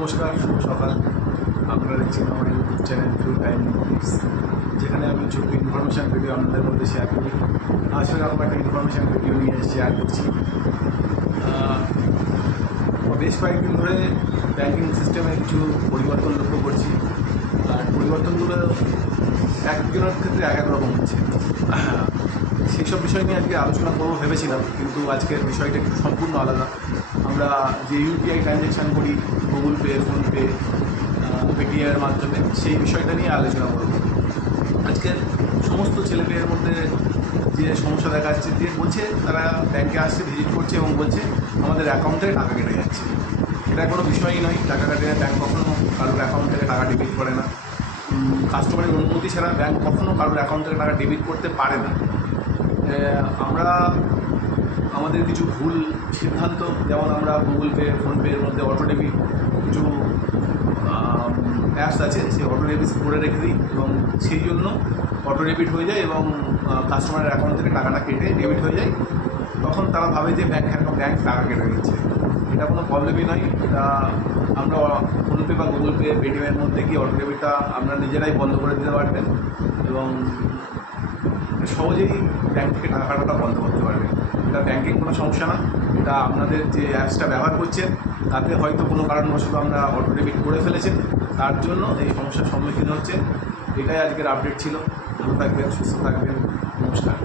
নমস্কার, শুভ সকাল। আপনারা দেখছেন আমার YouTube channel free time tips, যেখানে আমি ছোট্ট ইনফরমেশান ভিডিও আপনাদের মধ্যে শেয়ার করি। আসলে আমরা একটা ইনফরমেশান ভিডিও নিয়ে শেয়ার করছি। বেশ কয়েকদিন ধরে ব্যাঙ্কিং সিস্টেমে কিছু পরিবর্তন লক্ষ্য করছি, আর পরিবর্তনগুলো একজনের ক্ষেত্রে এক এক রকম হচ্ছে। সেই সব বিষয় নিয়ে আজকে আলোচনা করবো ভেবেছিলাম, কিন্তু আজকের বিষয়টা একটু সম্পূর্ণ আলাদা। আমরা যে ইউপিআই ট্রানজ্যাকশান করি গুগল পে, ফোনপে, পেটিএমের মাধ্যমে, সেই বিষয়টা নিয়ে আলোচনা করব। আজকের সমস্ত ছেলেমেয়ের মধ্যে যে সমস্যা দেখা যাচ্ছে, যে বলছে তারা ব্যাংকে আসছে, ভিজিট করছে এবং বলছে আমাদের অ্যাকাউন্ট থেকে টাকা কেটে যাচ্ছে। এটা কোনো বিষয়ই নয়। টাকা কাটে ব্যাংক কখনও কারোর অ্যাকাউন্ট থেকে টাকা ডেবিট করে না। কাস্টমারের অনুমতি ছাড়া ব্যাংক কখনও কারোর অ্যাকাউন্ট থেকে টাকা ডেবিট করতে পারে না। আমরা আমাদের কিছু ভুল সিদ্ধান্ত, যেমন আমরা গুগল পে, ফোনপের মধ্যে অটো ডেবিট কিছু অ্যাপস আছে, সেই অটো ডেবিট করে রেখে দিই এবং সেই জন্য অটো ডেবিট হয়ে যায় এবং কাস্টমারের অ্যাকাউন্ট থেকে টাকাটা কেটে ডেবিট হয়ে যায়। তখন তারা ভাবে যে ব্যাংক টাকা কেটে দিচ্ছে। এটা কোনো প্রবলেমই নয়। এটা আমরা ফোনপে বা গুগল পে, পেটিএমের মধ্যে গিয়ে অটো ডেবিটটা আপনারা নিজেরাই বন্ধ করে দিতে পারবেন এবং সহজেই ব্যাংক থেকে টাকা কাটাটা বন্ধ করতে পারবেন। এটা ব্যাংকিং কোনো সমস্যা না। এটা আপনাদের যে অ্যাপসটা ব্যবহার করছেন তাতে হয়তো কোনো কারণবশত আমরা অটো ডেবিট করে ফেলেছেন, তার জন্য এই সমস্যার সম্মুখীন হচ্ছেন। এটাই আজকের আপডেট ছিল। ভালো থাকবেন, সুস্থ থাকবেন। নমস্কার।